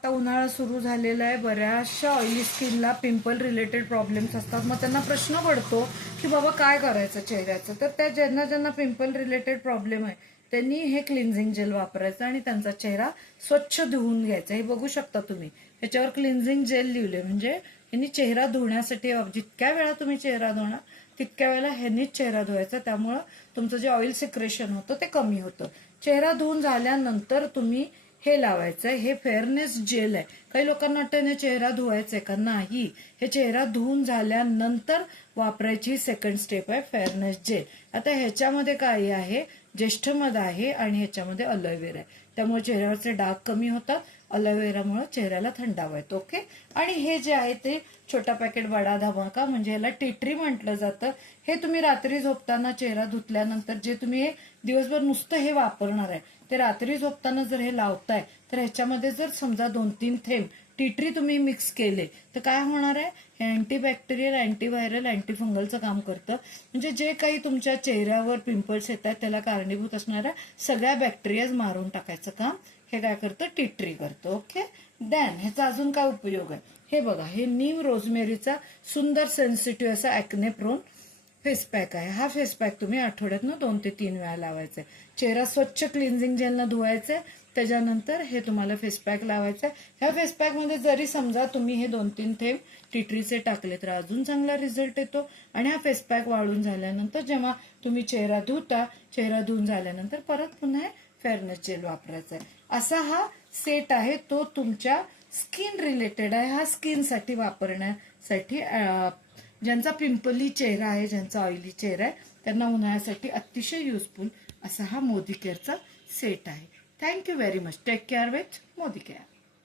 आता उन्हाळा सुरू झालेला आहे, बऱ्याचशा ऑइली स्किनला पिंपल रिलेटेड प्रॉब्लेम्स असतात. मग त्यांना प्रश्न पडतो की बाबा काय करायचं चेहऱ्याचं. तर त्या ज्यांना ज्यांना पिंपल रिलेटेड प्रॉब्लेम आहे त्यांनी हे क्लिन्झिंग जेल वापरायचं आणि त्यांचा चेहरा स्वच्छ धुवून घ्यायचा. हे बघू शकता तुम्ही, ह्याच्यावर क्लिन्झिंग जेल लिहिले, म्हणजे ह्यांनी चेहरा धुण्यासाठी जितक्या वेळा तुम्ही चेहरा धुणार तितक्या वेळेला ह्यांनीच चेहरा धुवायचा. त्यामुळं तुमचं जे ऑइल सिक्रेशन होतं ते कमी होतं. चेहरा धुवून झाल्यानंतर तुम्ही हे लावायचं आहे. हे फेअरनेस जेल आहे. काही लोकांना वाटतं चेहरा धुवायचा आहे का, नाही. हे चेहरा धुवून झाल्यानंतर वापरायची सेकंड स्टेप आहे फेअरनेस जेल. आता ह्याच्यामध्ये काय आहे, ज्येष्ठमध आहे आणि ह्याच्यामध्ये अलोवेरा आहे. त्यामुळे चेहऱ्यावरचे डाग कमी होतात. अलोवेरामुळे चेहऱ्याला थंडावा येतो. ओके. आणि हे जे आहे ते छोटा पॅकेट बडा धमाका, म्हणजे याला टी ट्री म्हटलं जातं. हे तुम्ही रात्री झोपताना चेहरा धुतल्यानंतर जे तुम्ही हे दिवसभर नुसतं हे वापरणार आहे, ते रात्री झोपताना जर हे लावताय तर ह्याच्यामध्ये जर समजा 2-3 थेंब टी ट्री तुम्ही मिक्स केले तर काय होणार आहे, हे अँटीबॅक्टेरियल, अँटीव्हायरल, अँटीफंगलचं काम करतं. म्हणजे जे काही तुमच्या चेहऱ्यावर पिंपल्स येतात त्याला कारणीभूत असणाऱ्या सगळ्या बॅक्टेरियाज मारून टाकायचं काम हे काय करतं, टी ट्री करतं. ओके. देन ह्याचा अजून काय उपयोग आहे, हे बघा. हे नीम रोजमेरीचा सुंदर सेन्सिटिव्ह असा ॲक्ने प्रोन फेस पॅक आहे. हा फेस पॅक तुम्ही आठवड्यातनं 2 ते 3 वेळा लावायचा आहे. चेहरा स्वच्छ क्लिन्झिंग जेलनं धुवायचंय, त्याच्यानंतर हे तुम्हाला फेस पॅक लावायचं आहे. ह्या फेस पॅकमध्ये जरी समजा तुम्ही हे 2-3 थेंब टी ट्रीचे टाकले तर अजून चांगला रिझल्ट येतो. आणि हा फेस पॅक वाळून झाल्यानंतर जेव्हा तुम्ही चेहरा धुता, चेहरा धुवून झाल्यानंतर परत पुन्हा फेअरनेस जेल वापरायचा आहे. असा हा सेट आहे, तो तुमच्या स्किन रिलेटेड आहे. हा स्किनसाठी वापरण्यासाठी ज्यांचा पिंपली चेहरा आहे, ज्यांचा ऑइली चेहरा आहे त्यांना उन्हाळ्यासाठी अतिशय युजफुल असा हा मोदी केअरचा सेट आहे. Thank you very much. Take care with Modi care.